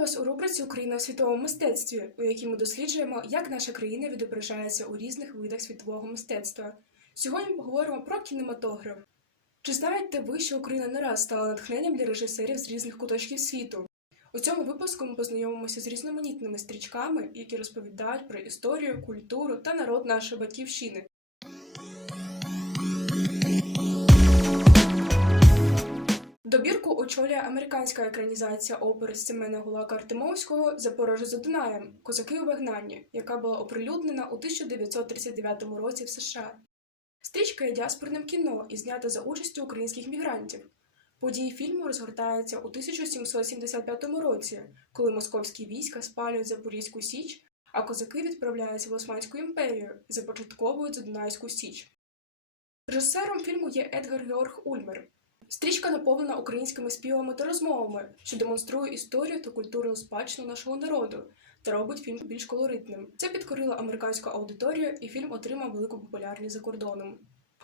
вас у рубриці Україна у світовому мистецтві, у якій ми досліджуємо, як наша країна відображається у різних видах світового мистецтва. Сьогодні поговоримо про кінематограф. Чи знаєте ви, що Україна не раз стала натхненням для режисерів з різних куточків світу? У цьому випуску ми познайомимося з різноманітними стрічками, які розповідають про історію, культуру та народ нашої батьківщини. Добірку очолює американська екранізація опери Семена Гулака Артемовського Запорожжя за Дунаєм Козаки у вигнанні, яка була оприлюднена у 1939 році в США. Стрічка є діаспорним кіно і знята за участю українських мігрантів. Події фільму розгортаються у 1775 році, коли московські війська спалюють Запорізьку Січ, а козаки відправляються в Османську імперію і започатковують Задунайську Січ. Режисером фільму є Едгар Георг Ульмер. Стрічка наповнена українськими співами та розмовами, що демонструє історію та культурну спадщину нашого народу та робить фільм більш колоритним. Це підкорило американську аудиторію, і фільм отримав велику популярність за кордоном.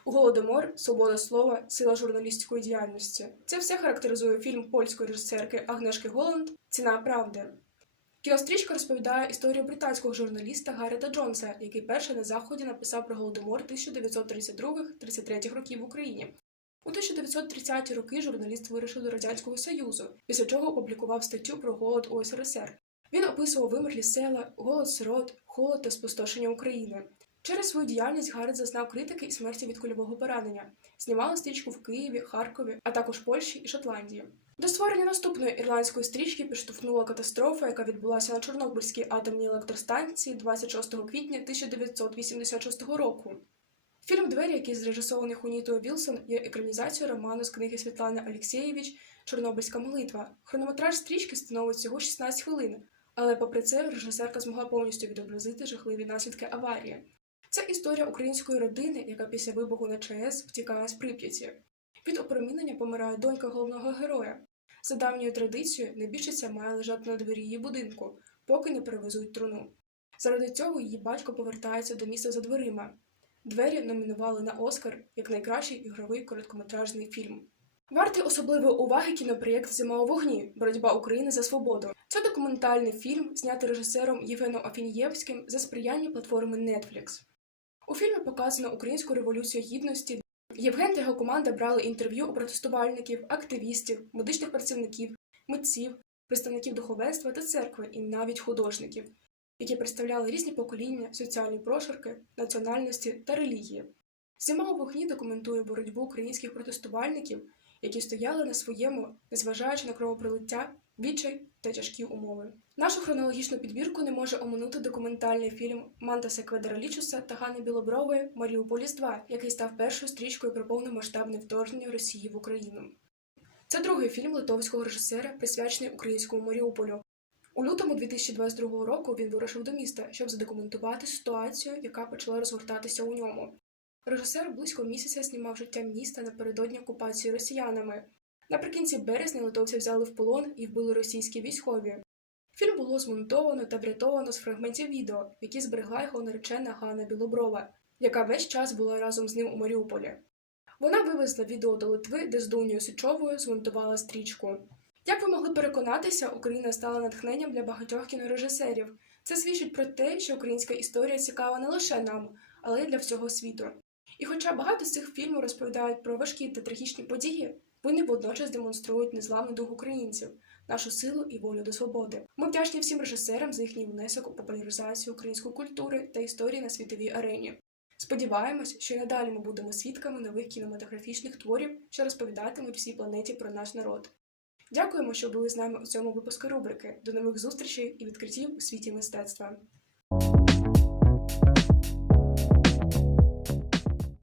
Голодомор, свобода слова, сила журналістської діяльності. Це все характеризує фільм польської режисерки Агнешки Голланд Ціна правди. Кінострічка розповідає історію британського журналіста Гаррета Джонса, який перший на заході написав про голодомор 1932-33 років в Україні. У 1930-ті роки журналіст вирушив до Радянського Союзу, після чого опублікував статтю про голод у СРСР. Він описував вимерлі села, голод сирот, холод та спустошення України. Через свою діяльність Гаррет зазнав критики і смерті від кульового поранення. Знімали стрічку в Києві, Харкові, а також Польщі і Шотландії. До створення наступної ірландської стрічки підштовхнула катастрофа, яка відбулася на Чорнобильській атомній електростанції 26 квітня 1986 року. Фільм Двері, який зрежисований Хунітою Вілсон, є екранізацією роману з книги Світлани Алєксєєвич Чорнобильська молитва. Хронометраж стрічки становить всього 16 хвилин, але попри це режисерка змогла повністю відобразити жахливі наслідки аварії. Це історія української родини, яка після вибуху на ЧАЕС втікає з Прип'яті. Від опромінення помирає донька головного героя. За давньою традицією, небіжчиця має лежати на двері її будинку, поки не привезуть труну. Заради цього її батько повертається до міста за дверима. Двері номінували на Оскар як найкращий ігровий короткометражний фільм. Вартий особливої уваги кінопроєкт Зима у вогні Боротьба України за свободу. Це документальний фільм, знятий режисером Євгеном Афінєвським за сприяння платформи Netflix. У фільмі показано українську революцію гідності. Євген та його команда брали інтерв'ю у протестувальників, активістів, медичних працівників, митців, представників духовенства та церкви і навіть художників, які представляли різні покоління, соціальні прошарки, національності та релігії. Зима у вогні документує боротьбу українських протестувальників, які стояли на своєму, незважаючи на кровопролиття, відчай та тяжкі умови. Нашу хронологічну підбірку не може оминути документальний фільм Мантаса Квадралічуса та Гани Білобрової Маріуполіс 2, який став першою стрічкою про повномасштабне вторгнення Росії в Україну. Це другий фільм литовського режисера, присвячений українському Маріуполю. У лютому 2022 року він вирушив до міста, щоб задокументувати ситуацію, яка почала розгортатися у ньому. Режисер близько місяця знімав життя міста напередодні окупації росіянами. Наприкінці березня литовця взяли в полон і вбили російські військові. Фільм було змонтовано та врятовано з фрагментів відео, які зберегла його наречена Ганна Білоброва, яка весь час була разом з ним у Маріуполі. Вона вивезла відео до Литви, де з Дунією Сичовою змонтувала стрічку. Як ви могли переконатися, Україна стала натхненням для багатьох кінорежисерів. Це свідчить про те, що українська історія цікава не лише нам, але й для всього світу. І хоча багато з цих фільмів розповідають про важкі та трагічні події, вони водночас демонструють незламний дух українців, нашу силу і волю до свободи. Ми вдячні всім режисерам за їхній внесок у популяризацію української культури та історії на світовій арені. Сподіваємось, що й надалі ми будемо свідками нових кінематографічних творів, що розповідатимуть всій планеті про наш народ. Дякуємо, що були з нами у цьому випуску рубрики. До нових зустрічей і відкриттів у світі мистецтва.